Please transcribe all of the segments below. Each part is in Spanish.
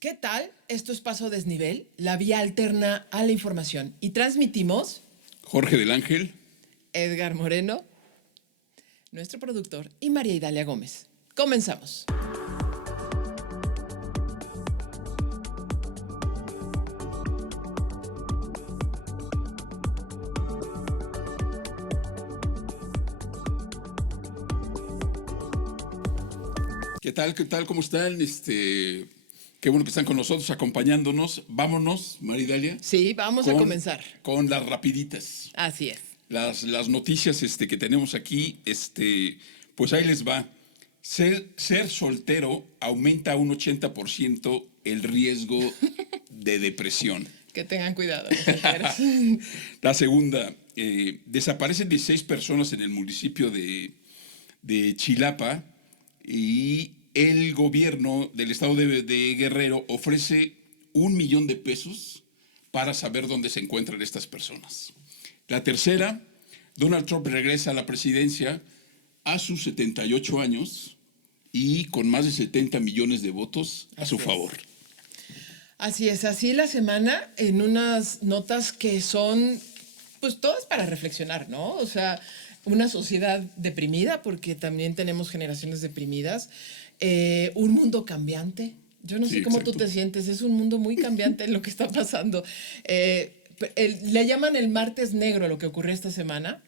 ¿Qué tal? Esto es Paso Desnivel, la vía alterna a la información. Y transmitimos Jorge del Ángel. Edgar Moreno, nuestro productor, y María Idalia Gómez. Comenzamos. ¿Qué tal? ¿Qué tal? ¿Cómo están? Qué bueno que están con nosotros, acompañándonos. Vámonos, Maridalia. Sí, vamos a comenzar. Con las rapiditas. Así es. Las noticias que tenemos aquí, pues ahí les va. Ser soltero aumenta un 80% el riesgo de depresión. Que tengan cuidado. Los solteros. La segunda, desaparecen 16 personas en el municipio de Chilapa y el gobierno del estado de Guerrero ofrece $1,000,000 para saber dónde se encuentran estas personas. La tercera, Donald Trump regresa a la presidencia a sus 78 años y con más de 70 millones de votos a su favor. Así es, así la semana en unas notas que son, pues todas para reflexionar, ¿no? O sea, una sociedad deprimida, porque también tenemos generaciones deprimidas, un mundo cambiante. Yo no sé cómo exacto. Tú te sientes, es un mundo muy cambiante lo que está pasando. Le llaman el martes negro a lo que ocurrió esta semana,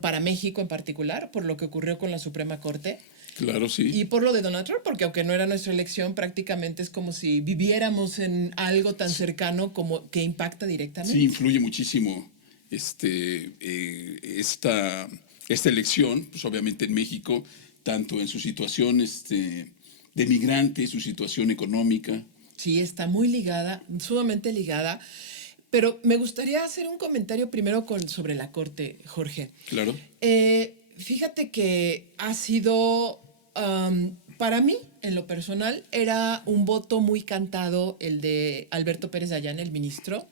para México en particular, por lo que ocurrió con la Suprema Corte. Claro, sí. Y por lo de Donald Trump, porque aunque no era nuestra elección, prácticamente es como si viviéramos en algo tan cercano como que impacta directamente. Sí, influye muchísimo esta elección, pues obviamente en México, tanto en su situación de migrante, su situación económica. Sí, está muy ligada, sumamente ligada. Pero me gustaría hacer un comentario primero sobre la Corte, Jorge. Claro. Fíjate que ha sido, para mí, en lo personal, era un voto muy cantado el de Alberto Pérez Dayán, el ministro,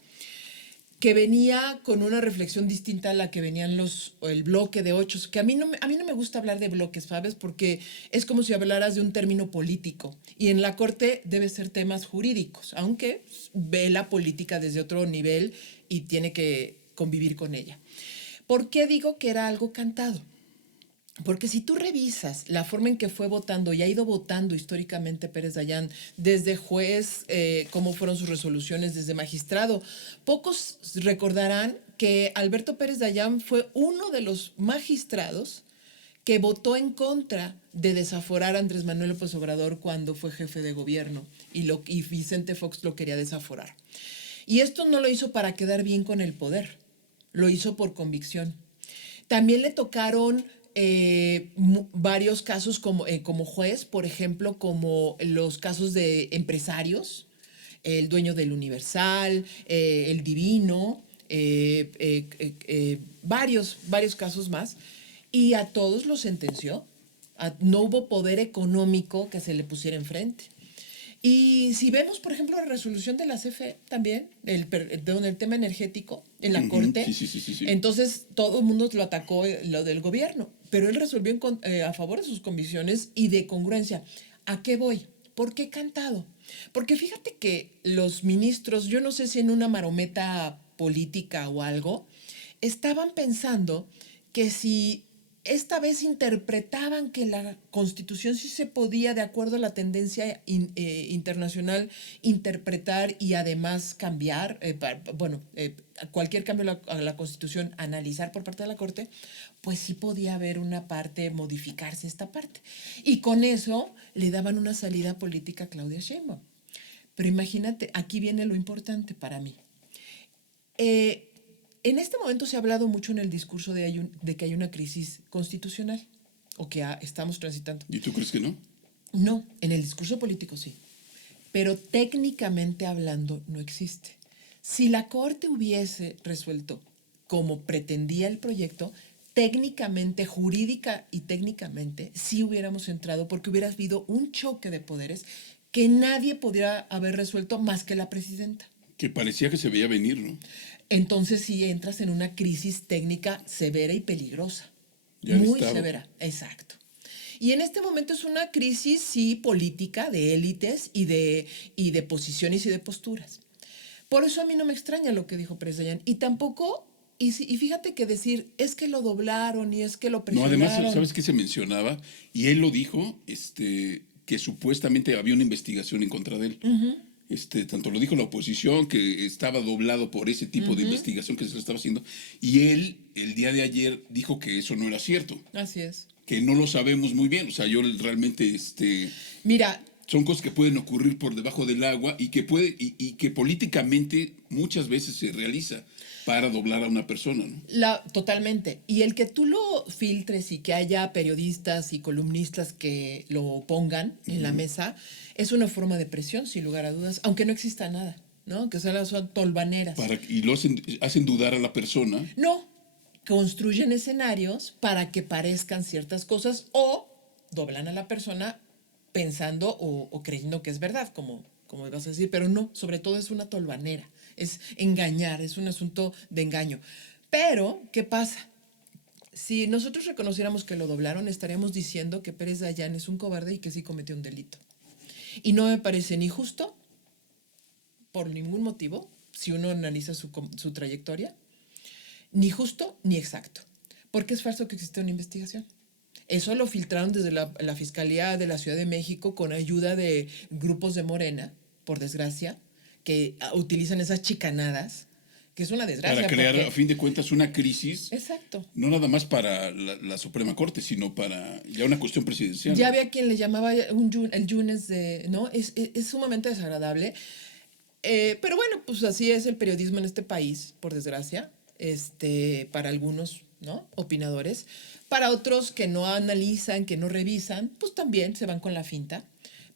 que venía con una reflexión distinta a la que venían el bloque de 8, que a mí no me gusta hablar de bloques, ¿sabes? Porque es como si hablaras de un término político, y en la Corte debe ser temas jurídicos, aunque ve la política desde otro nivel y tiene que convivir con ella. ¿Por qué digo que era algo cantado? Porque si tú revisas la forma en que fue votando y ha ido votando históricamente Pérez Dayán, desde juez, cómo fueron sus resoluciones, desde magistrado, pocos recordarán que Alberto Pérez Dayán fue uno de los magistrados que votó en contra de desaforar a Andrés Manuel López Obrador cuando fue jefe de gobierno y Vicente Fox lo quería desaforar. Y esto no lo hizo para quedar bien con el poder, lo hizo por convicción. También le tocaron varios casos como juez, por ejemplo, como los casos de empresarios, el dueño del Universal, el Divino, varios casos más, y a todos los sentenció. No hubo poder económico que se le pusiera enfrente. Y si vemos, por ejemplo, la resolución de la CFE también, el tema energético en la Corte, sí. Entonces todo el mundo lo atacó, lo del gobierno, pero él resolvió a favor de sus convicciones y de congruencia. ¿A qué voy? ¿Por qué cantado? Porque fíjate que los ministros, yo no sé si en una marometa política o algo, estaban pensando que si esta vez interpretaban que la Constitución sí se podía, de acuerdo a la tendencia internacional, interpretar y además cambiar, cualquier cambio a la Constitución, analizar por parte de la Corte, pues sí podía haber una parte, modificarse esta parte. Y con eso le daban una salida política a Claudia Sheinbaum. Pero imagínate, aquí viene lo importante para mí. En este momento se ha hablado mucho en el discurso de que hay una crisis constitucional, o que estamos transitando. ¿Y tú crees que no? No, en el discurso político sí, pero técnicamente hablando no existe. Si la Corte hubiese resuelto como pretendía el proyecto, técnicamente, jurídica y técnicamente, sí hubiéramos entrado, porque hubiera habido un choque de poderes que nadie podría haber resuelto más que la presidenta. Que parecía que se veía venir, ¿no? Entonces sí entras en una crisis técnica severa y peligrosa. Ya muy estaba. severa, exacto. Y en este momento es una crisis, sí, política, de élites y de posiciones y de posturas. Por eso a mí no me extraña lo que dijo Pérez Dayán. Y tampoco, y fíjate que decir, es que lo doblaron y es que lo No, además, presionaron. ¿sabes qué se mencionaba? Y él lo dijo, que supuestamente había una investigación en contra de él. Tanto lo dijo la oposición, que estaba doblado por ese tipo de investigación que se le estaba haciendo. Y él, el día de ayer, dijo que eso no era cierto. Así es. Que no lo sabemos muy bien. O sea, yo realmente, Mira, son cosas que pueden ocurrir por debajo del agua y que y que políticamente muchas veces se realiza para doblar a una persona, ¿no? totalmente. Y el que tú lo filtres y que haya periodistas y columnistas que lo pongan en la mesa es una forma de presión, sin lugar a dudas, aunque no exista nada, ¿no? Que son tolvaneras. Y lo hacen dudar a la persona. No, construyen escenarios para que parezcan ciertas cosas o doblan a la persona pensando o creyendo que es verdad, como ibas a decir, pero no, sobre todo es una tolvanera, es engañar, es un asunto de engaño. Pero, ¿qué pasa? Si nosotros reconociéramos que lo doblaron, estaríamos diciendo que Pérez Dayán es un cobarde y que sí cometió un delito. Y no me parece ni justo, por ningún motivo, si uno analiza su trayectoria, ni justo ni exacto, porque es falso que existe una investigación. Eso lo filtraron desde la Fiscalía de la Ciudad de México con ayuda de grupos de Morena, por desgracia, que utilizan esas chicanadas, que es una desgracia. Para crear, a fin de cuentas, una crisis. Exacto. No nada más para la Suprema Corte, sino para ya una cuestión presidencial. Ya había quien le llamaba el Yunes ¿no? Es sumamente desagradable. Pero bueno, pues así es el periodismo en este país, por desgracia. Para algunos, ¿no? Opinadores. Para otros que no analizan, que no revisan, pues también se van con la finta.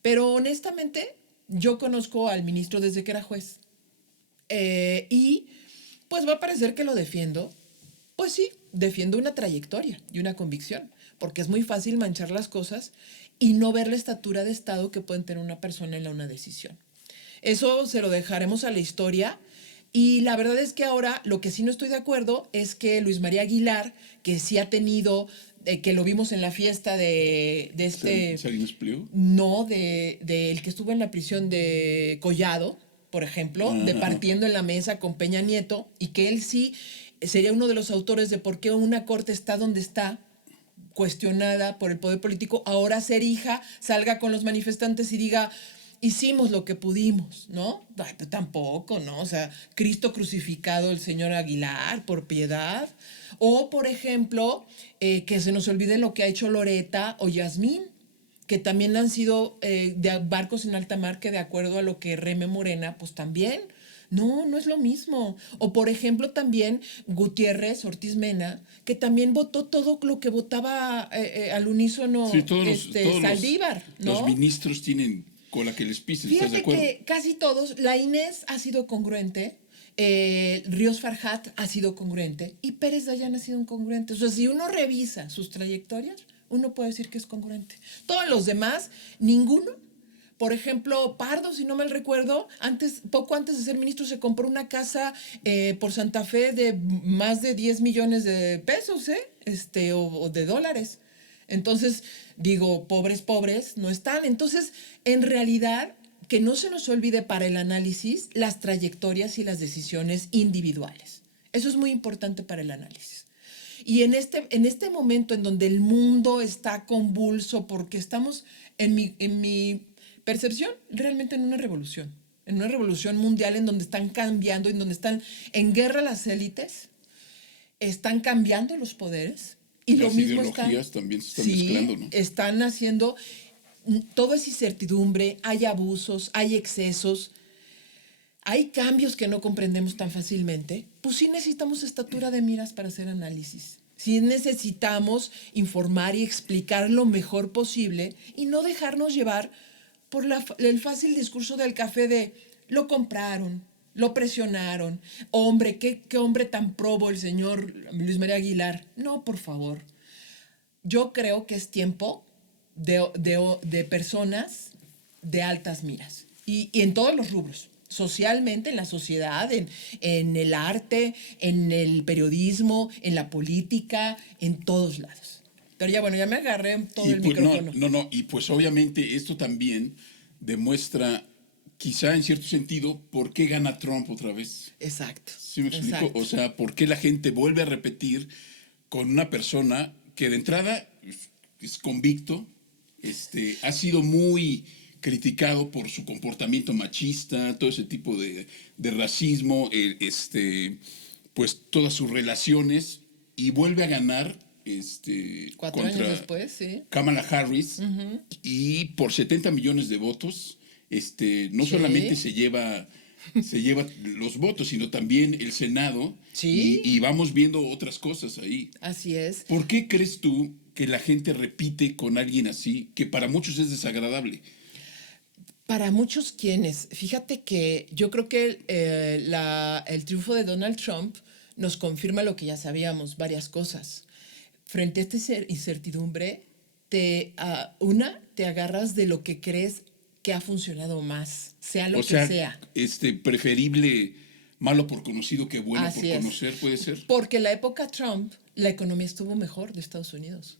Pero honestamente, yo conozco al ministro desde que era juez. Y pues va a parecer que lo defiendo. Pues sí, defiendo una trayectoria y una convicción. Porque es muy fácil manchar las cosas y no ver la estatura de Estado que puede tener una persona en una decisión. Eso se lo dejaremos a la historia. Y la verdad es que ahora lo que sí no estoy de acuerdo es que Luis María Aguilar, que sí ha tenido, que lo vimos en la fiesta de ¿Salinas Pliego? No, de el que estuvo en la prisión de Collado, por ejemplo, departiendo en la mesa con Peña Nieto, y que él sí sería uno de los autores de por qué una corte está donde está, cuestionada por el poder político, ahora ser hija, salga con los manifestantes y diga, hicimos lo que pudimos, ¿no? Ay, pues tampoco, ¿no? O sea, Cristo crucificado, el señor Aguilar, por piedad. O, por ejemplo, que se nos olvide lo que ha hecho Loreta o Yasmín, que también han sido de barcos en alta mar que de acuerdo a lo que reme Morena, pues también. No es lo mismo. O por ejemplo también Gutiérrez, Ortiz Mena, que también votó todo lo que votaba al unísono sí, todos Saldívar, ¿no? Los ministros tienen cola que les pisen, ¿estás de acuerdo? Fíjate que casi todos, la Inés ha sido congruente, Ríos Farhat ha sido congruente y Pérez Dayán ha sido congruente. O sea, si uno revisa sus trayectorias, uno puede decir que es congruente. Todos los demás, ninguno. Por ejemplo, Pardo, si no mal recuerdo, poco antes de ser ministro se compró una casa por Santa Fe de más de 10 millones de pesos, o de dólares. Entonces, digo, pobres no están. Entonces, en realidad, que no se nos olvide para el análisis las trayectorias y las decisiones individuales. Eso es muy importante para el análisis. Y en este momento en donde el mundo está convulso, porque estamos, en mi percepción, realmente en una revolución mundial en donde están cambiando, en donde están en guerra las élites, están cambiando los poderes. Y las lo mismo ideologías también se están mezclando, ¿no? Están haciendo, todo es incertidumbre, hay abusos, hay excesos, hay cambios que no comprendemos tan fácilmente. Pues sí necesitamos estatura de miras para hacer análisis. Sí necesitamos informar y explicar lo mejor posible y no dejarnos llevar por el fácil discurso del café de lo compraron, lo presionaron. Hombre, qué hombre tan probo el señor Luis María Aguilar. No, por favor. Yo creo que es tiempo de personas de altas miras. Y en todos los rubros. Socialmente, en la sociedad, en el arte, en el periodismo, en la política, en todos lados. Pero ya bueno, ya me agarré en todo Y el pues, micrófono. y pues obviamente esto también demuestra, quizá en cierto sentido, por qué gana Trump otra vez. Exacto, ¿Sí me explico? exacto. O sea, por qué la gente vuelve a repetir con una persona que de entrada es convicto, ha sido muy criticado por su comportamiento machista, todo ese tipo de racismo, pues todas sus relaciones, y vuelve a ganar 4 años contra después, sí. Kamala Harris, y por 70 millones de votos, no solamente Sí, se lleva los votos, sino también el Senado, y sí, vamos viendo otras cosas ahí. así es. ¿Por qué crees tú que la gente repite con alguien así, que para muchos es desagradable? Para muchos quienes, fíjate que yo creo que el triunfo de Donald Trump nos confirma lo que ya sabíamos, varias cosas. Frente a esta incertidumbre, te agarras de lo que crees que ha funcionado más, sea lo O que sea, sea. preferible malo por conocido que bueno por Así es. conocer, ¿puede ser? Porque en la época Trump, la economía estuvo mejor de Estados Unidos.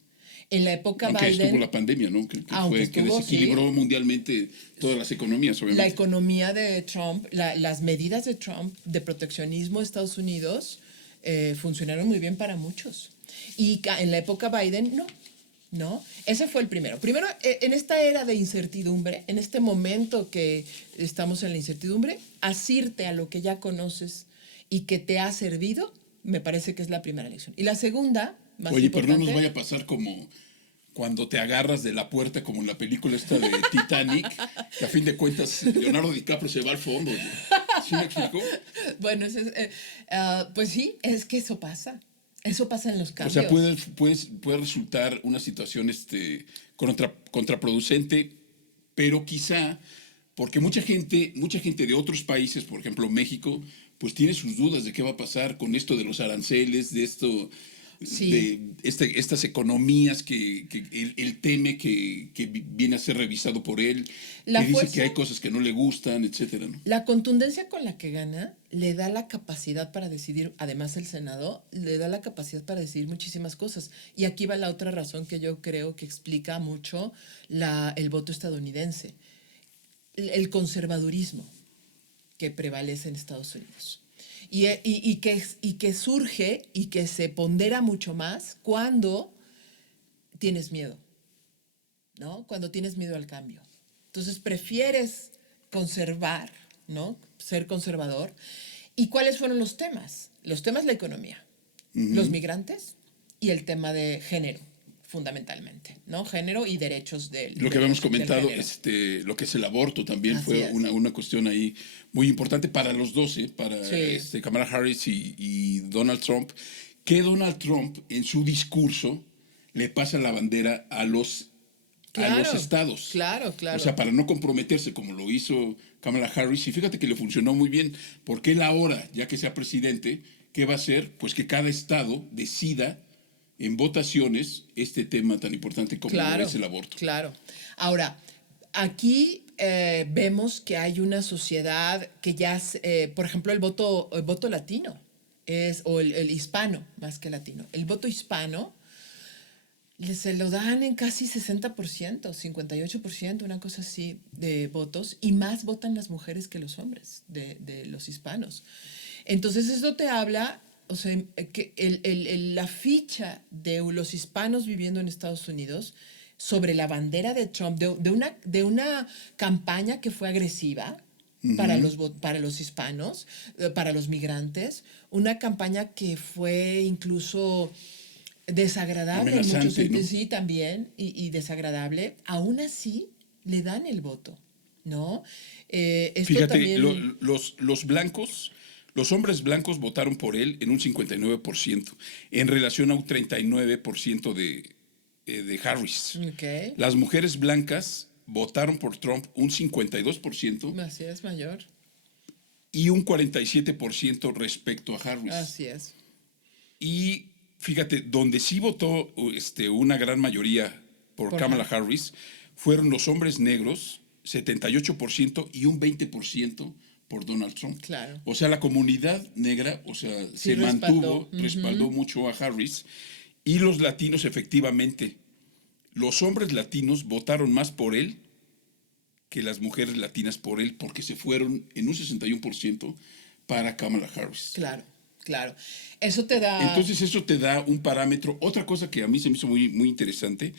En la época Aunque estuvo Biden, la pandemia, ¿no? aunque Que estuvo, sí, desequilibró mundialmente todas las economías, la obviamente. economía de Trump, las medidas de Trump de proteccionismo de Estados Unidos funcionaron muy bien para muchos. Y en la época Biden, no. ¿No? Ese fue el primero. Primero, en esta era de incertidumbre, en este momento que estamos en la incertidumbre, asirte a lo que ya conoces y que te ha servido, me parece que es la primera lección. Y la segunda, más Oye, pero no nos importante, vaya a pasar como cuando te agarras de la puerta, como en la película esta de Titanic, que a fin de cuentas Leonardo DiCaprio se va al fondo. ¿Sí me explico? bueno, pues sí, es que eso pasa. Eso pasa en los O sea, cambios. puede resultar una situación contraproducente, pero quizá porque mucha gente de otros países, por ejemplo México, pues tiene sus dudas de qué va a pasar con esto de los aranceles, de esto, Sí, estas economías que él teme que viene a ser revisado por él, la que dice que fuerza. hay cosas que no le gustan, etcétera, ¿no? La contundencia con la que gana le da la capacidad para decidir, además el Senado, le da la capacidad para decidir muchísimas cosas. Y aquí va la otra razón que yo creo que explica mucho el voto estadounidense, el conservadurismo que prevalece en Estados Unidos. Y que surge y que se pondera mucho más cuando tienes miedo, ¿no? Cuando tienes miedo al cambio. Entonces prefieres conservar, ¿no? Ser conservador. ¿Y cuáles fueron los temas? Los temas, la economía, los migrantes y el tema de género, fundamentalmente, ¿no? Género y derechos Lo que habíamos del comentado, género. lo que es el aborto también Así fue es. una cuestión ahí muy importante para los dos, para Sí. Kamala Harris y Donald Trump, que Donald Trump en su discurso le pasa la bandera a los Claro, estados. claro, O claro. sea, para no comprometerse como lo hizo Kamala Harris, y fíjate que le funcionó muy bien, porque él ahora, ya que sea presidente, ¿qué va a hacer? Pues que cada estado decida en votaciones este tema tan importante como lo Claro, es el aborto. claro. Ahora, aquí vemos que hay una sociedad que ya, por ejemplo, el voto latino o el hispano, más que latino. El voto hispano se lo dan en casi 60%, 58%, una cosa así de votos, y más votan las mujeres que los hombres de los hispanos. Entonces eso te habla, o sea, que la ficha de los hispanos viviendo en Estados Unidos sobre la bandera de Trump, de una campaña que fue agresiva para los hispanos, para los migrantes, una campaña que fue incluso desagradable en muchos Amenazante, ¿no? sentidos, sí, también, y desagradable, aún así le dan el voto, ¿no? Esto Fíjate, también, los blancos, los hombres blancos votaron por él en un 59%, en relación a un 39% de Harris. ok, Las mujeres blancas votaron por Trump un 52% así es, mayor, y un 47% respecto a Harris. así es, Y fíjate, donde sí votó una gran mayoría por por Kamala Harris fueron los hombres negros, 78% y un 20% por Donald Trump. claro, O sea, la comunidad negra, o sea, sí se mantuvo, respaldó, respaldó mucho a Harris. Y los latinos, efectivamente, los hombres latinos votaron más por él que las mujeres latinas por él, porque se fueron en un 61% para Kamala Harris. Claro, claro. Eso te da... Entonces eso te da un parámetro. Otra cosa que a mí se me hizo muy, muy interesante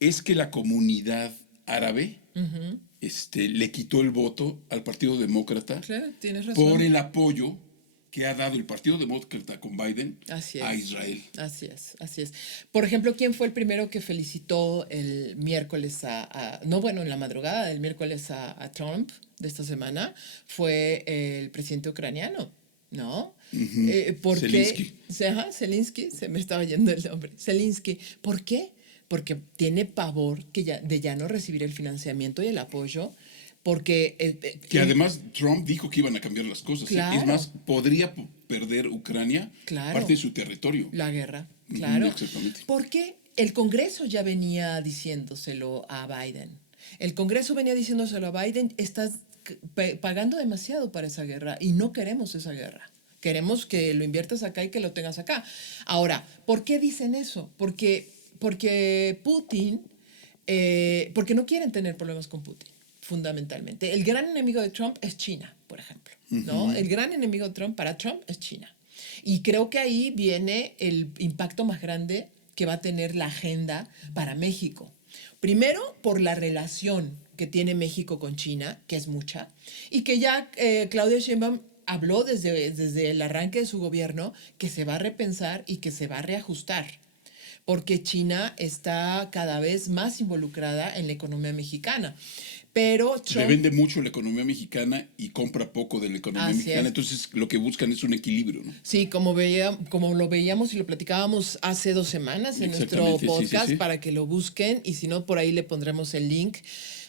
es que la comunidad árabe le quitó el voto al Partido Demócrata Claro, tienes razón. por el apoyo que ha dado el Partido Demócrata con Biden Así a es. Israel. Así es, así es. Por ejemplo, ¿quién fue el primero que felicitó el miércoles no, bueno, en la madrugada del miércoles a Trump de esta semana? Fue el presidente ucraniano, ¿no? ¿Por Zelensky. qué? Ajá, Zelensky, se me estaba yendo el nombre. Zelensky. ¿Por qué? Porque tiene pavor de ya no recibir el financiamiento y el apoyo. Porque... Que además Trump dijo que iban a cambiar las cosas. Claro. Es más, podría perder Ucrania parte de su territorio. La guerra, claro. Exactamente. Porque el Congreso ya venía diciéndoselo a Biden. El Congreso venía diciéndoselo a Biden, estás pagando demasiado para esa guerra y no queremos esa guerra. Queremos que lo inviertas acá y que lo tengas acá. Ahora, ¿por qué dicen eso? Porque Putin, porque no quieren tener problemas con Putin. Fundamentalmente. El gran enemigo de Trump es China, por ejemplo, ¿no? El gran enemigo de Trump para Trump es China. Y creo que ahí viene el impacto más grande que va a tener la agenda para México. Primero, por la relación que tiene México con China, que es mucha, y que ya Claudia Sheinbaum habló desde el arranque de su gobierno que se va a repensar y que se va a reajustar, porque China está cada vez más involucrada en la economía mexicana. Pero Trump, le vende mucho la economía mexicana y compra poco de la economía mexicana. Entonces, lo que buscan es un equilibrio, ¿no? Sí, como lo veíamos y lo platicábamos hace 2 semanas en nuestro podcast, sí. Para que lo busquen, y si no, por ahí le pondremos el link.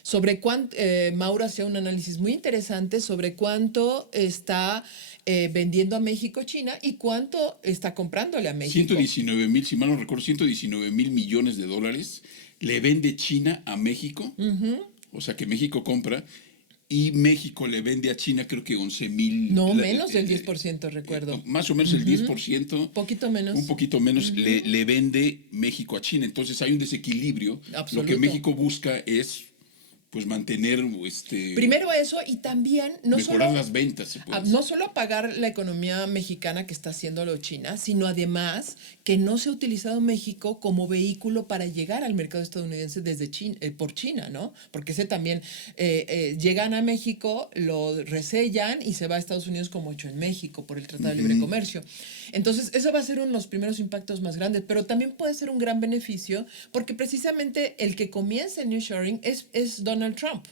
Sobre cuánto, Mauro hacía un análisis muy interesante sobre cuánto está vendiendo a México China y cuánto está comprándole a México. 119,000, si mal no recuerdo, 119,000 millones de dólares le vende China a México. O sea que México compra y México le vende a China creo que 11,000. No, menos del 10%, recuerdo. Más o menos el 10%. Poquito menos. Un poquito menos le vende México a China. Entonces hay un desequilibrio. Absoluto. Lo que México busca es pues mantener primero eso, y también mejorar las ventas. No solo pagar la economía mexicana que está haciéndolo China, sino además que no se ha utilizado México como vehículo para llegar al mercado estadounidense desde por China, ¿no? Porque ese también llegan a México, lo resellan y se va a Estados Unidos como hecho en México por el Tratado de Libre Comercio. Entonces, eso va a ser uno de los primeros impactos más grandes, pero también puede ser un gran beneficio porque precisamente el que comienza el nearshoring es Donald Trump.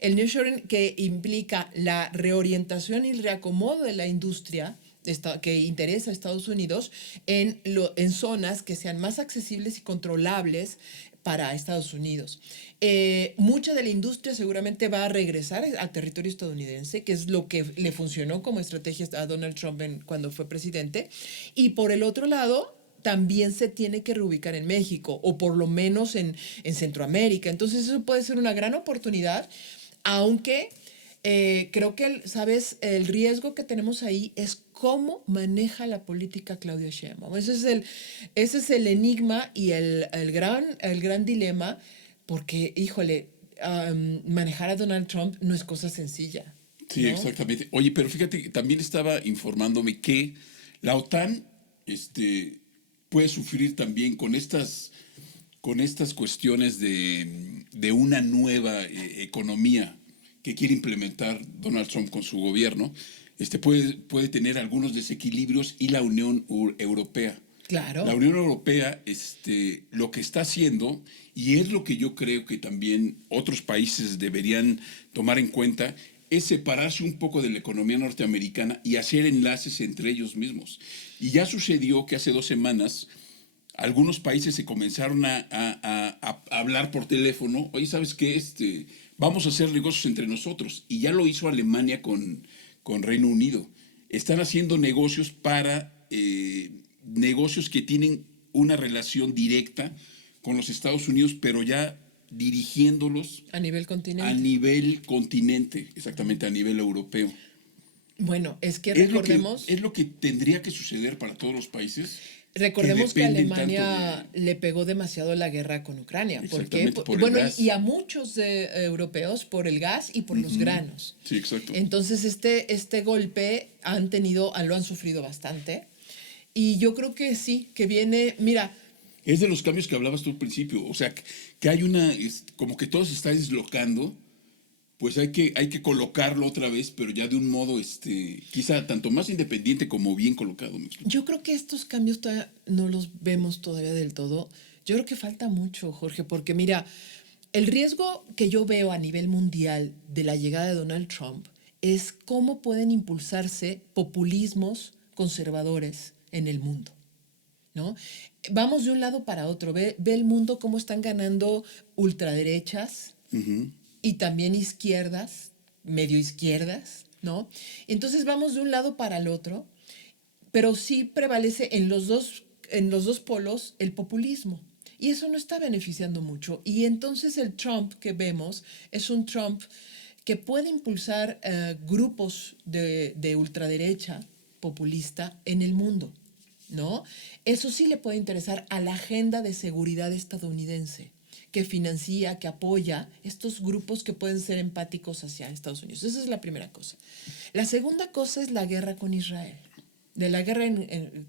El nearshoring, que implica la reorientación y el reacomodo de la industria que interesa a Estados Unidos en zonas que sean más accesibles y controlables para Estados Unidos. Mucha de la industria seguramente va a regresar al territorio estadounidense, que es lo que le funcionó como estrategia a Donald Trump cuando fue presidente. Y por el otro lado, también se tiene que reubicar en México, o por lo menos en Centroamérica. Entonces eso puede ser una gran oportunidad, aunque creo que, ¿sabes? El riesgo que tenemos ahí es cómo maneja la política Claudia Sheinbaum. Ese es el enigma y el gran dilema, porque, híjole, manejar a Donald Trump no es cosa sencilla. Sí, ¿no? Exactamente. Oye, pero fíjate, también estaba informándome que la OTAN puede sufrir también con estas cuestiones de una nueva economía que quiere implementar Donald Trump con su gobierno. Puede tener algunos desequilibrios, y la Unión Europea. Claro. La Unión Europea lo que está haciendo, y es lo que yo creo que también otros países deberían tomar en cuenta, es separarse un poco de la economía norteamericana y hacer enlaces entre ellos mismos. Y ya sucedió que hace 2 semanas algunos países se comenzaron a hablar por teléfono. Oye, ¿sabes qué? Vamos a hacer negocios entre nosotros. Y ya lo hizo Alemania con Reino Unido. Están haciendo negocios negocios que tienen una relación directa con los Estados Unidos, pero ya dirigiéndolos a nivel continente. A nivel continente, exactamente, a nivel europeo. Bueno, es que recordemos... Es lo que tendría que suceder para todos los países. Recordemos que dependen Alemania tanto le pegó demasiado la guerra con Ucrania. ¿Por qué? exactamente por el Bueno, gas. y a muchos europeos por el gas y por los granos. Sí, exacto. Entonces, este golpe lo han sufrido bastante. Y yo creo que sí, que viene, mira, Es de los cambios que hablabas tú al principio. O sea, que hay como que todo se está deslocando, pues hay que colocarlo otra vez, pero ya de un modo, quizá tanto más independiente como bien colocado. ¿Me explico? yo creo que estos cambios todavía no los vemos todavía del todo. Yo creo que falta mucho, Jorge, porque mira, el riesgo que yo veo a nivel mundial de la llegada de Donald Trump es cómo pueden impulsarse populismos conservadores en el mundo, ¿no? Vamos de un lado para otro, ve el mundo cómo están ganando ultraderechas y también izquierdas, medio izquierdas, ¿no? Entonces vamos de un lado para el otro, pero sí prevalece en los dos polos el populismo. Y eso no está beneficiando mucho. Y entonces el Trump que vemos es un Trump que puede impulsar grupos de ultraderecha populista en el mundo, ¿no? Eso sí le puede interesar a la agenda de seguridad estadounidense, que financia, que apoya estos grupos que pueden ser empáticos hacia Estados Unidos. Esa es la primera cosa. La segunda cosa es la guerra con Israel, de la guerra en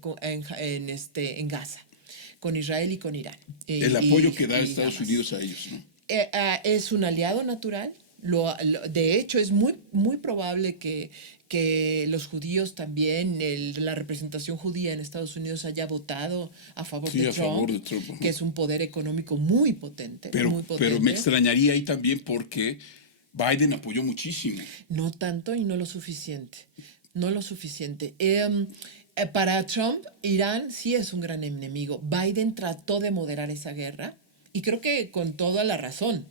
Gaza, con Israel y con Irán. El apoyo que da Y Estados Hamas. Unidos a ellos, ¿no? Es un aliado natural. De hecho, es muy probable que los judíos también, la representación judía en Estados Unidos haya votado a favor Sí, de a Trump, favor de Trump. Ajá. que es un poder económico muy potente, muy Pero me potente. extrañaría ahí también porque Biden apoyó muchísimo. No tanto y no lo suficiente. No lo suficiente. Para Trump, Irán sí es un gran enemigo. Biden trató de moderar esa guerra y creo que con toda la razón.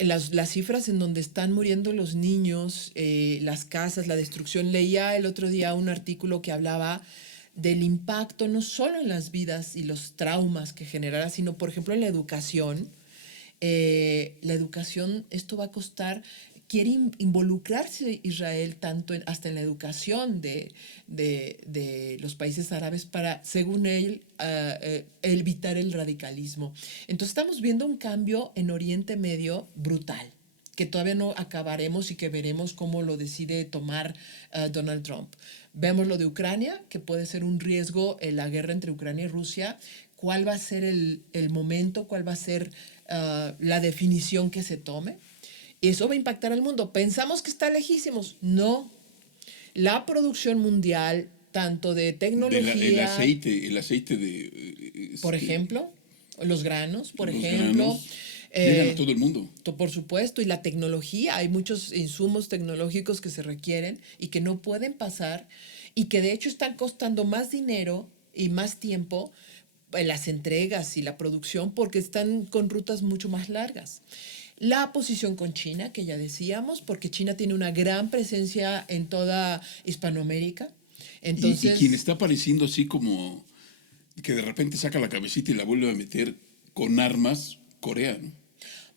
Las cifras en donde están muriendo los niños, las casas, la destrucción. Leía el otro día un artículo que hablaba del impacto no solo en las vidas y los traumas que generará, sino por ejemplo en la educación. La educación, esto va a costar, quiere involucrarse Israel tanto hasta en la educación de los países árabes para, según él, evitar el radicalismo. Entonces estamos viendo un cambio en Oriente Medio brutal, que todavía no acabaremos y que veremos cómo lo decide tomar Donald Trump. Vemos lo de Ucrania, que puede ser un riesgo en la guerra entre Ucrania y Rusia. ¿Cuál va a ser el momento? ¿Cuál va a ser la definición que se tome? Y eso va a impactar al mundo. Pensamos que está lejísimos. No. La producción mundial, tanto de tecnología, El aceite por ejemplo, los granos, por los ejemplo. granos llegan a todo el mundo. Por supuesto, y la tecnología, hay muchos insumos tecnológicos que se requieren y que no pueden pasar y que de hecho están costando más dinero y más tiempo en las entregas y la producción porque están con rutas mucho más largas. La posición con China, que ya decíamos, porque China tiene una gran presencia en toda Hispanoamérica. Entonces, Y quien está apareciendo así como que de repente saca la cabecita y la vuelve a meter con armas, Corea, ¿no?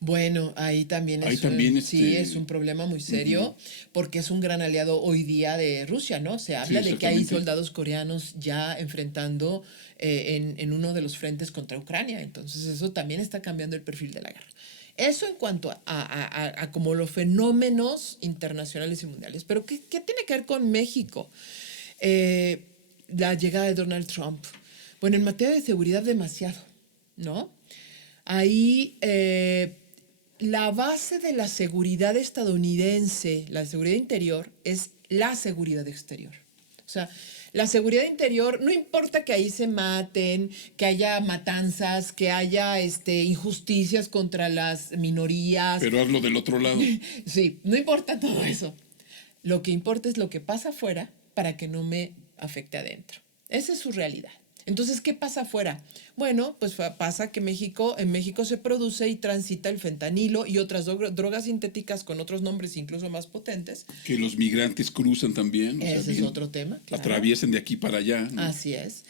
bueno, ahí también Ahí es, también sí, es un problema muy serio, porque es un gran aliado hoy día de Rusia, ¿no? Se habla Sí, de que hay exactamente. soldados coreanos ya enfrentando en uno de los frentes contra Ucrania, entonces eso también está cambiando el perfil de la guerra. Eso en cuanto a como los fenómenos internacionales y mundiales. Pero ¿qué tiene que ver con México? La llegada de Donald Trump. Bueno, en materia de seguridad demasiado, ¿no? Ahí la base de la seguridad estadounidense, la seguridad interior, es la seguridad exterior. O sea, la seguridad interior, no importa que ahí se maten, que haya matanzas, que haya injusticias contra las minorías. Pero hazlo del otro lado. Sí, no importa todo eso. Lo que importa es lo que pasa afuera para que no me afecte adentro. Esa es su realidad. Entonces, ¿qué pasa afuera? Bueno, pues pasa que en México se produce y transita el fentanilo y otras drogas sintéticas con otros nombres incluso más potentes. Que los migrantes cruzan también. Ese es otro tema. Claro. Atraviesan de aquí para allá, ¿no? Así es,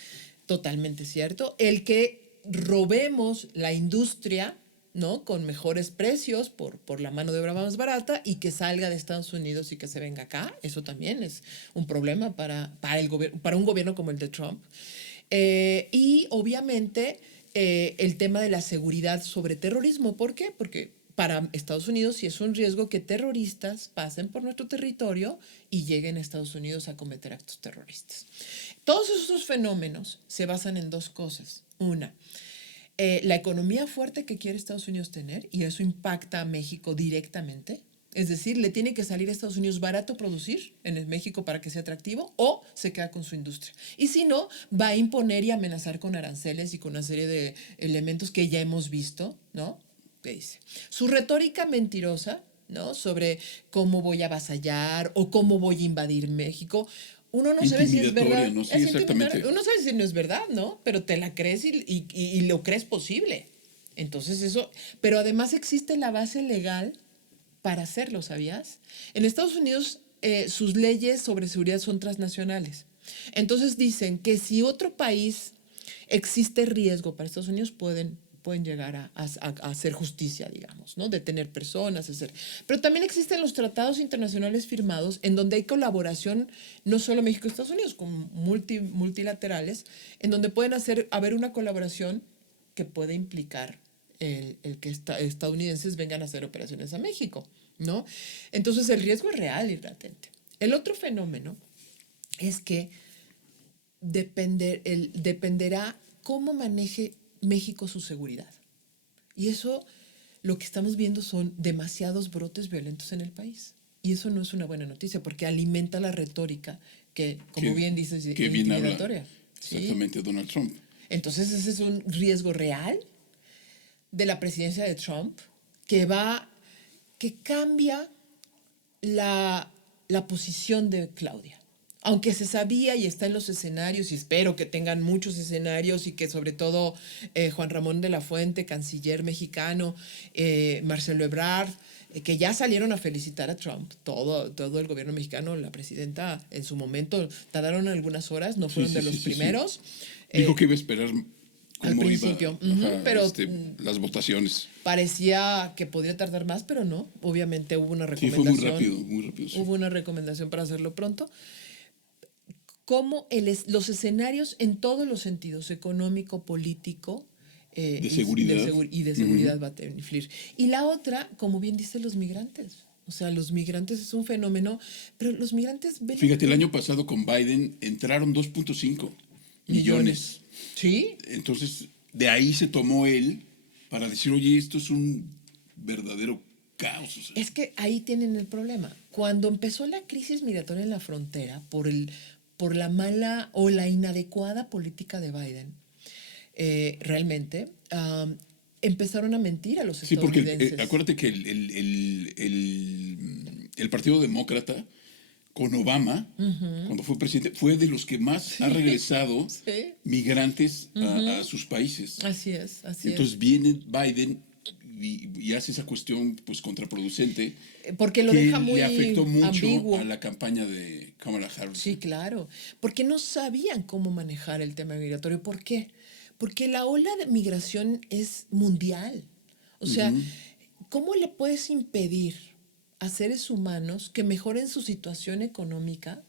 totalmente cierto. El que robemos la industria, ¿no? Con mejores precios por la mano de obra más barata y que salga de Estados Unidos y que se venga acá, eso también es un problema para un gobierno como el de Trump. Y obviamente el tema de la seguridad sobre terrorismo. ¿Por qué? Porque para Estados Unidos sí es un riesgo que terroristas pasen por nuestro territorio y lleguen a Estados Unidos a cometer actos terroristas. Todos esos fenómenos se basan en dos cosas. Una, la economía fuerte que quiere Estados Unidos tener, y eso impacta a México directamente. Es decir, le tiene que salir a Estados Unidos barato producir en el México para que sea atractivo, o se queda con su industria. Y si no, va a imponer y amenazar con aranceles y con una serie de elementos que ya hemos visto, ¿no? ¿Qué dice? Su retórica mentirosa, ¿no? Sobre cómo voy a avasallar o cómo voy a invadir México. Uno no sabe si es verdad. Intimidatoria, ¿no? Sí, Es exactamente. intimidatorio. Uno sabe si no es verdad, ¿no? Pero te la crees y lo crees posible. Entonces eso, pero además existe la base legal para hacerlo, ¿sabías? En Estados Unidos sus leyes sobre seguridad son transnacionales. Entonces dicen que si otro país existe riesgo para Estados Unidos, pueden llegar a hacer justicia, digamos, ¿no? Detener personas, hacer. Pero también existen los tratados internacionales firmados en donde hay colaboración, no solo México y Estados Unidos, con multilaterales, en donde pueden haber una colaboración que puede implicar el que estadounidenses vengan a hacer operaciones a México, ¿no? Entonces el riesgo es real y latente. El otro fenómeno es que dependerá cómo maneje México su seguridad. Y eso, lo que estamos viendo son demasiados brotes violentos en el país. Y eso no es una buena noticia porque alimenta la retórica que, como bien dices, es que bien habla intimidatoria. exactamente ¿Sí? Donald Trump. Entonces ese es un riesgo real de la presidencia de Trump que cambia la posición de Claudia. Aunque se sabía y está en los escenarios, y espero que tengan muchos escenarios y que sobre todo Juan Ramón de la Fuente, canciller mexicano, Marcelo Ebrard, que ya salieron a felicitar a Trump, todo el gobierno mexicano, la presidenta en su momento, tardaron algunas horas, no fueron de los primeros. Dijo que iba a esperar al cómo principio, iba pero las votaciones. parecía que podría tardar más, pero no. Obviamente hubo una Sí, recomendación. fue muy rápido. Sí. Hubo una recomendación para hacerlo pronto. Cómo los escenarios en todos los sentidos, económico, político de seguridad. y de seguridad va a influir. Y la otra, como bien dice, los migrantes. O sea, los migrantes es un fenómeno, pero los migrantes... Fíjate, el año pasado con Biden entraron 2.5 millones. Sí. Entonces, de ahí se tomó él para decir, oye, esto es un verdadero caos. O sea. Es que ahí tienen el problema. Cuando empezó la crisis migratoria en la frontera por la mala o la inadecuada política de Biden, realmente empezaron a mentir a los estadounidenses. Sí, porque acuérdate que el Partido Demócrata con Obama, cuando fue presidente, fue de los que más ha regresado migrantes a sus países. Así es, Entonces viene Biden y hace esa cuestión pues contraproducente. Porque lo que deja muy le afectó mucho ambiguo a la campaña de Kamala Harris. Sí, claro. Porque no sabían cómo manejar el tema migratorio. ¿Por qué? Porque la ola de migración es mundial. O sea, ¿cómo le puedes impedir a seres humanos que mejoren su situación económica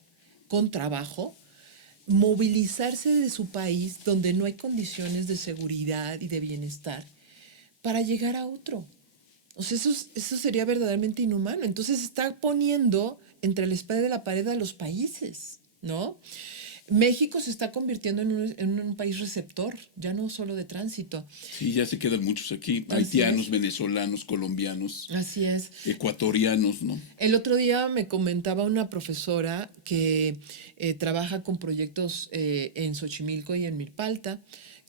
con trabajo, movilizarse de su país donde no hay condiciones de seguridad y de bienestar para llegar a otro? O sea, eso sería verdaderamente inhumano. Entonces está poniendo entre la espada y la pared a los países, ¿no? México se está convirtiendo en un país receptor, ya no solo de tránsito. Sí, ya se quedan muchos aquí, Así haitianos, es. venezolanos, colombianos. Así es. Ecuatorianos, ¿no? El otro día me comentaba una profesora que trabaja con proyectos en Xochimilco y en Milpalta,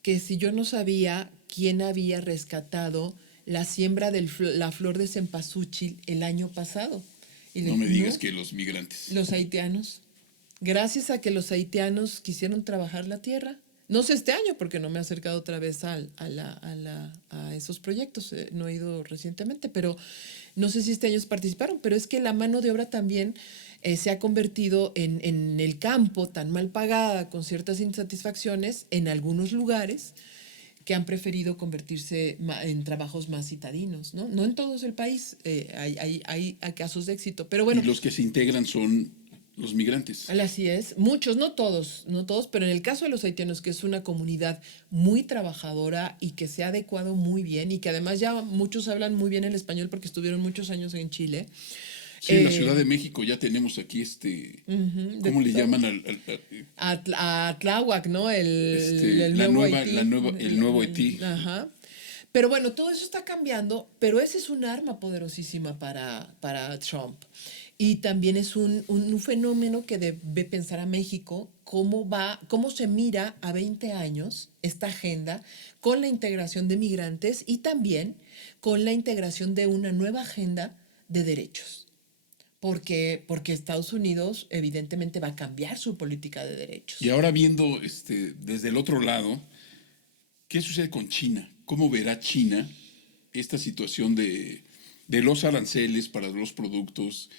que si yo no sabía quién había rescatado la siembra de la flor de cempasúchil el año pasado. Y no me digas que los migrantes. Los haitianos. Gracias a que los haitianos quisieron trabajar la tierra. No sé este año porque no me he acercado otra vez a esos proyectos. No he ido recientemente, pero no sé si este año participaron. Pero es que la mano de obra también se ha convertido en el campo tan mal pagada, con ciertas insatisfacciones en algunos lugares, que han preferido convertirse en trabajos más citadinos, ¿no? No en todo el país hay casos de éxito, pero bueno. Y los que se integran son los migrantes. Así es, muchos, no todos, no todos, pero en el caso de los haitianos, que es una comunidad muy trabajadora y que se ha adecuado muy bien y que además ya muchos hablan muy bien el español porque estuvieron muchos años en Chile. Sí, en la Ciudad de México ya tenemos aquí ¿cómo le llaman A Tláhuac, ¿no? El la nuevo nueva, Haití. el nuevo Haití? Ajá. Pero bueno, todo eso está cambiando, pero ese es un arma poderosísima para Trump. Y también es un fenómeno que debe pensar a México, cómo se mira a 20 años esta agenda con la integración de migrantes y también con la integración de una nueva agenda de derechos. Porque Estados Unidos evidentemente va a cambiar su política de derechos. Y ahora viendo desde el otro lado, ¿qué sucede con China? ¿Cómo verá China esta situación de los aranceles para los productos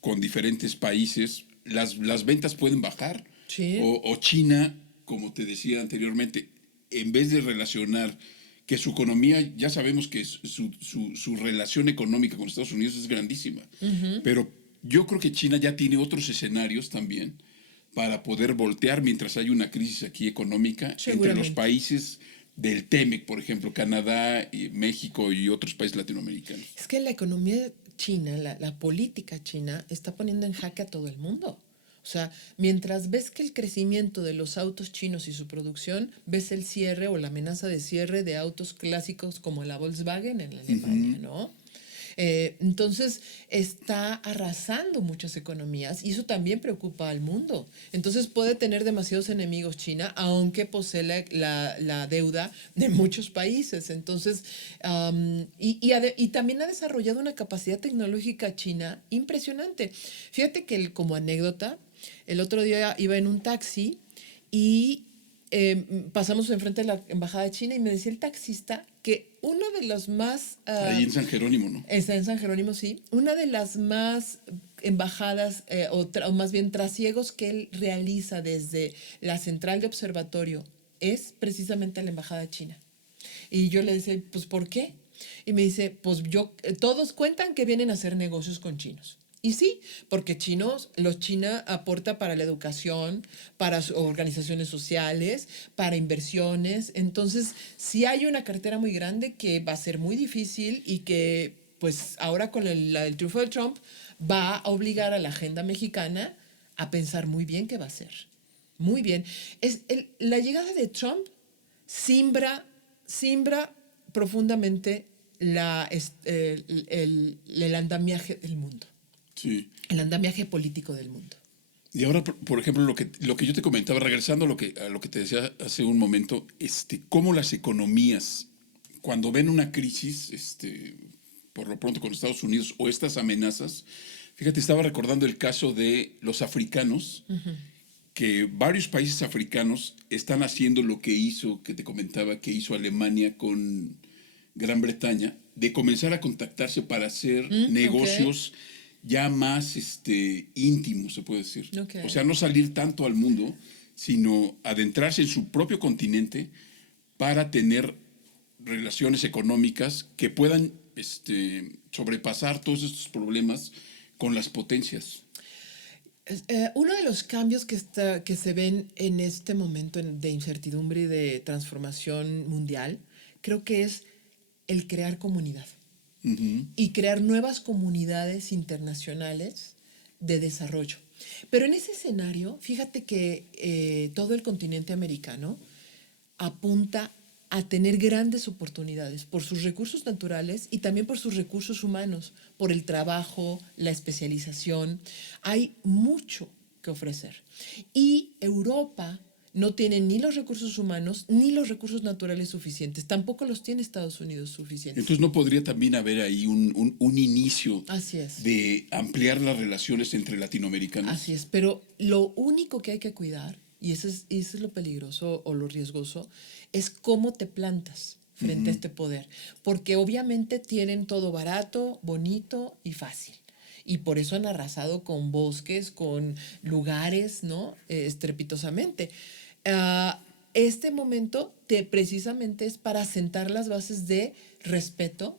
con diferentes países? ¿Las ventas pueden bajar? Sí. O China, como te decía anteriormente, en vez de relacionar que su economía, ya sabemos que su relación económica con Estados Unidos es grandísima, pero yo creo que China ya tiene otros escenarios también para poder voltear mientras hay una crisis aquí económica entre los países del TEMEC, por ejemplo, Canadá, México y otros países latinoamericanos. Es que la economía china, la política china, está poniendo en jaque a todo el mundo. O sea, mientras ves que el crecimiento de los autos chinos y su producción, ves el cierre o la amenaza de cierre de autos clásicos como la Volkswagen en Alemania, ¿no? Entonces está arrasando muchas economías y eso también preocupa al mundo. Entonces puede tener demasiados enemigos China, aunque posee la deuda de muchos países. Entonces, y también ha desarrollado una capacidad tecnológica China impresionante. Fíjate que como anécdota, el otro día iba en un taxi y pasamos enfrente de la embajada de China y me decía el taxista que uno de los más... ahí en San Jerónimo, ¿no? Está en San Jerónimo, sí. Una de las más embajadas, o más bien trasiegos que él realiza desde la central de observatorio es precisamente la embajada china. Y yo le decía, pues, ¿por qué? Y me dice, pues todos cuentan que vienen a hacer negocios con chinos. Y sí, porque China aporta para la educación, para organizaciones sociales, para inversiones. Entonces, sí hay una cartera muy grande que va a ser muy difícil y que, pues, ahora con el triunfo de Trump, va a obligar a la agenda mexicana a pensar muy bien qué va a hacer. Muy bien. La llegada de Trump simbra profundamente el andamiaje del mundo. Sí. El andamiaje político del mundo. Y ahora, por ejemplo, lo que yo te comentaba, regresando a lo que te decía hace un momento, cómo las economías, cuando ven una crisis, por lo pronto con Estados Unidos o estas amenazas, fíjate, estaba recordando el caso de los africanos, que varios países africanos están haciendo lo que te comentaba, que hizo Alemania con Gran Bretaña, de comenzar a contactarse para hacer negocios ya más íntimos, se puede decir. Okay. O sea, no salir tanto al mundo, sino adentrarse en su propio continente para tener relaciones económicas que puedan sobrepasar todos estos problemas con las potencias. Uno de los cambios que se ven en este momento de incertidumbre y de transformación mundial, creo que es el crear comunidad. Y crear nuevas comunidades internacionales de desarrollo. Pero en ese escenario, fíjate que todo el continente americano apunta a tener grandes oportunidades por sus recursos naturales y también por sus recursos humanos, por el trabajo, la especialización. Hay mucho que ofrecer. Y Europa no tiene ni los recursos humanos ni los recursos naturales suficientes. Tampoco los tiene Estados Unidos suficientes. Entonces, ¿no podría también haber ahí un inicio Así es. de ampliar las relaciones entre latinoamericanos? Así es, pero lo único que hay que cuidar, y eso es lo peligroso o lo riesgoso, es cómo te plantas frente a este poder. Porque obviamente tienen todo barato, bonito y fácil. Y por eso han arrasado con bosques, con lugares, ¿no? Estrepitosamente. Este momento precisamente es para sentar las bases de respeto,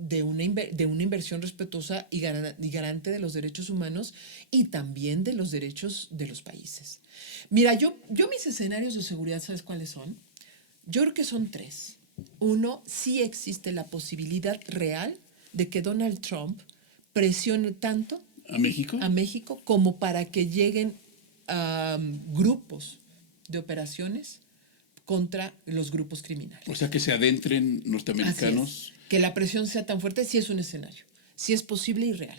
de una inversión respetuosa y garante de los derechos humanos y también de los derechos de los países. Mira, yo mis escenarios de seguridad, ¿sabes cuáles son? Yo creo que son tres. Uno, sí existe la posibilidad real de que Donald Trump presione tanto ¿A México? como para que lleguen grupos de operaciones contra los grupos criminales. O sea, que se adentren Así norteamericanos. es. Que la presión sea tan fuerte, sí es un escenario, sí es posible y real.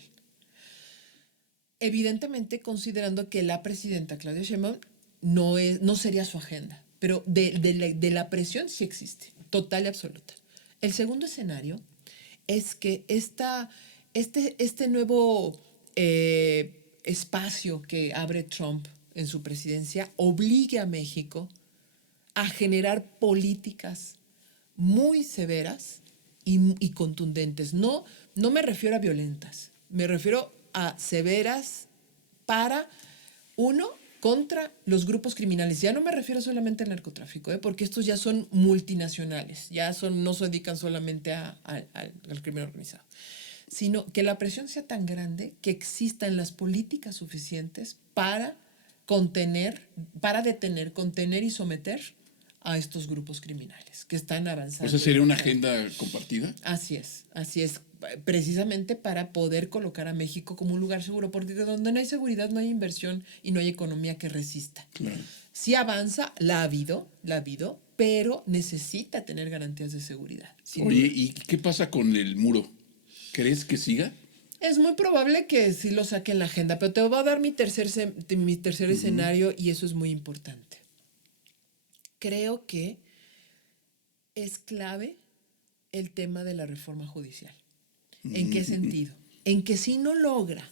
Evidentemente, considerando que la presidenta Claudia Sheinbaum no sería su agenda, pero de la presión sí existe, total y absoluta. El segundo escenario es que este nuevo espacio que abre Trump en su presidencia obligue a México a generar políticas muy severas y contundentes. No me refiero a violentas, me refiero a severas para, uno, contra los grupos criminales. Ya no me refiero solamente al narcotráfico, porque estos ya son multinacionales, no se dedican solamente al crimen organizado, sino que la presión sea tan grande que existan las políticas suficientes para detener, contener y someter a estos grupos criminales que están avanzando. ¿O sea, sería una agenda compartida? Así es, precisamente para poder colocar a México como un lugar seguro, porque donde no hay seguridad no hay inversión y no hay economía que resista. Claro. Sí avanza, la ha habido, pero necesita tener garantías de seguridad. Oye, ¿y qué pasa con el muro? ¿Crees que siga? Es muy probable que sí lo saque en la agenda, pero te voy a dar mi tercer escenario y eso es muy importante. Creo que es clave el tema de la reforma judicial. ¿En qué sentido? En que si no logra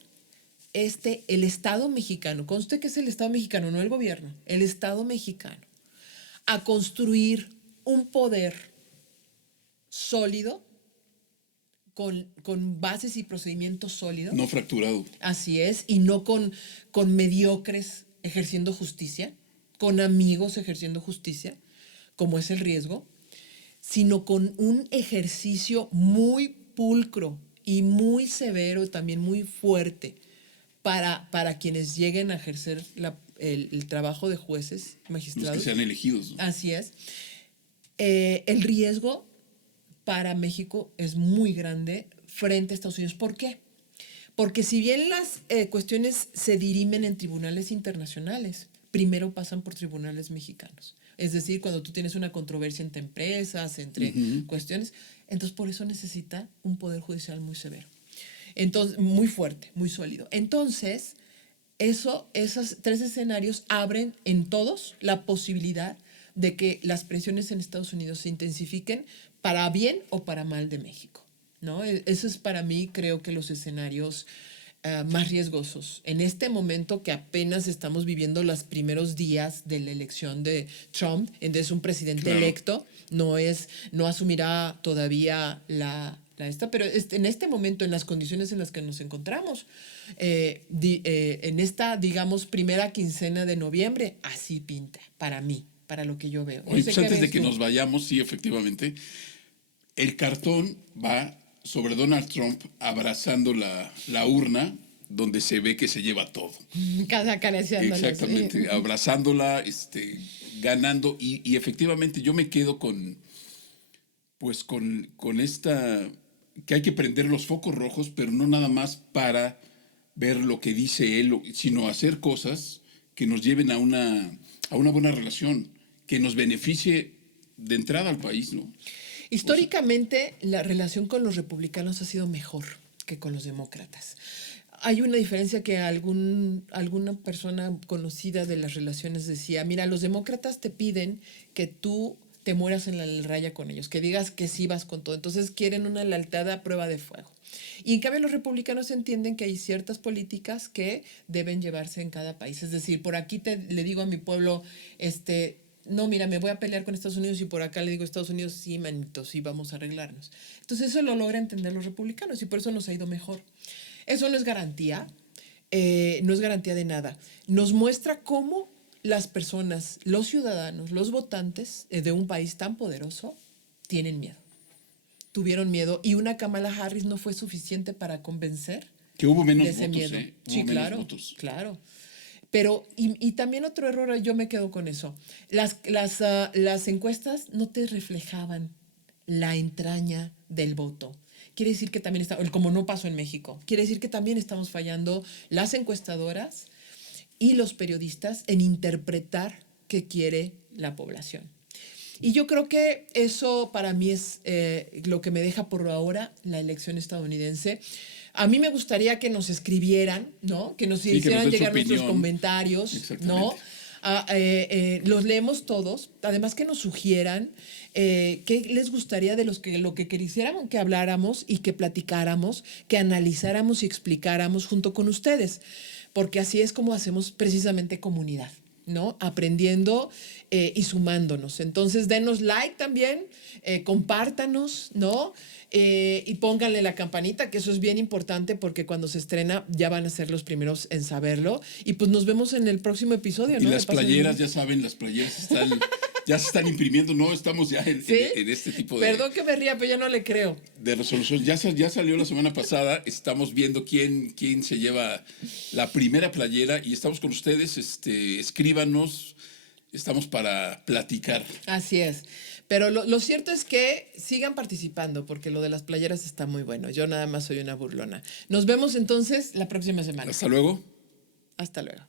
el Estado mexicano, conste que es el Estado mexicano, no el gobierno, el Estado mexicano, a construir un poder sólido, con bases y procedimientos sólidos. No fracturado. Así es, y no con mediocres ejerciendo justicia, con amigos ejerciendo justicia, como es el riesgo, sino con un ejercicio muy pulcro y muy severo, también muy fuerte, para quienes lleguen a ejercer el trabajo de jueces, magistrados. Los que sean elegidos, ¿no? Así es. El riesgo para México es muy grande frente a Estados Unidos. ¿Por qué? Porque si bien las cuestiones se dirimen en tribunales internacionales, primero pasan por tribunales mexicanos. Es decir, cuando tú tienes una controversia entre empresas, entre cuestiones, entonces por eso necesita un poder judicial muy severo. Entonces, muy fuerte, muy sólido. Entonces, esos tres escenarios abren en todos la posibilidad de que las presiones en Estados Unidos se intensifiquen para bien o para mal de México, ¿no? Eso es para mí, creo que los escenarios más riesgosos. En este momento que apenas estamos viviendo los primeros días de la elección de Trump, es un presidente electo, no asumirá todavía pero en este momento, en las condiciones en las que nos encontramos, en esta, digamos, primera quincena de noviembre, así pinta, para mí, para lo que yo veo. Oye, pues antes de que nos vayamos, sí, efectivamente, el cartón va sobre Donald Trump abrazando la urna donde se ve que se lleva todo. Acariciándola. Exactamente, sí. Abrazándola, ganando. Y efectivamente yo me quedo con esta, que hay que prender los focos rojos, pero no nada más para ver lo que dice él, sino hacer cosas que nos lleven a una buena relación, que nos beneficie de entrada al país, ¿no? Históricamente, la relación con los republicanos ha sido mejor que con los demócratas. Hay una diferencia que alguna persona conocida de las relaciones decía, mira, los demócratas te piden que tú te mueras en la raya con ellos, que digas que sí vas con todo. Entonces quieren una lealtad a prueba de fuego. Y en cambio los republicanos entienden que hay ciertas políticas que deben llevarse en cada país. Es decir, por aquí le digo a mi pueblo, no, mira, me voy a pelear con Estados Unidos y por acá le digo a Estados Unidos, sí, manito, sí, vamos a arreglarnos. Entonces eso lo logra entender los republicanos y por eso nos ha ido mejor. Eso no es garantía de nada. Nos muestra cómo las personas, los ciudadanos, los votantes de un país tan poderoso tienen miedo. tuvieron miedo y una Kamala Harris no fue suficiente para convencer Que hubo menos de ese votos, miedo. ¿eh? Hubo Sí, menos claro, votos. claro. Pero, y también otro error, yo me quedo con eso. Las encuestas no te reflejaban la entraña del voto. Quiere decir que también está, como no pasó en México, quiere decir que también estamos fallando las encuestadoras y los periodistas en interpretar qué quiere la población. Y yo creo que eso para mí es lo que me deja por ahora la elección estadounidense. A mí me gustaría que nos escribieran, ¿no? Que nos Sí, que nos hicieran den su llegar nuestros opinión. comentarios, ¿no? Exactamente. Los leemos todos. Además que nos sugieran qué les gustaría de lo que quisiéramos que habláramos y que platicáramos, que analizáramos y explicáramos junto con ustedes. Porque así es como hacemos precisamente comunidad, ¿no? Aprendiendo y sumándonos. Entonces, denos like también, compártanos, ¿no? Y pónganle la campanita, que eso es bien importante porque cuando se estrena ya van a ser los primeros en saberlo. Y pues nos vemos en el próximo episodio, Y ¿no? las playeras, ya saben, las playeras ya se están imprimiendo, ¿no? Estamos ya en, ¿Sí? en este tipo Perdón que me ría, pero ya no le creo. de resolución. Ya salió la semana pasada, estamos viendo quién se lleva la primera playera y estamos con ustedes, escríbanos, estamos para platicar. Así es. Pero lo cierto es que sigan participando porque lo de las playeras está muy bueno. Yo nada más soy una burlona. Nos vemos entonces la próxima semana. Hasta luego. Hasta luego.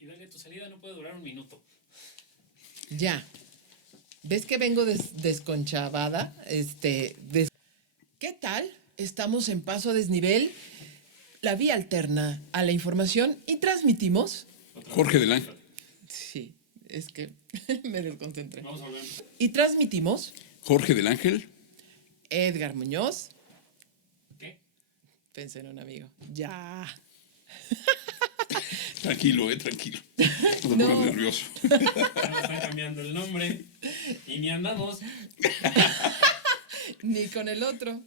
Y dale, tu salida no puede durar un minuto. Ya. ¿Ves que vengo desconchavada? ¿Qué tal? Estamos en paso a desnivel, la vía alterna a la información y transmitimos. Jorge del Ángel. Sí, es que me desconcentré. Vamos a volver. Y transmitimos Jorge del Ángel. Edgar Muñoz. ¿Qué? Pensé en un amigo. Ya. Tranquilo, tranquilo. No te No. pongas nervioso. Ya nos están cambiando el nombre. Y ni andamos. Ni con el otro.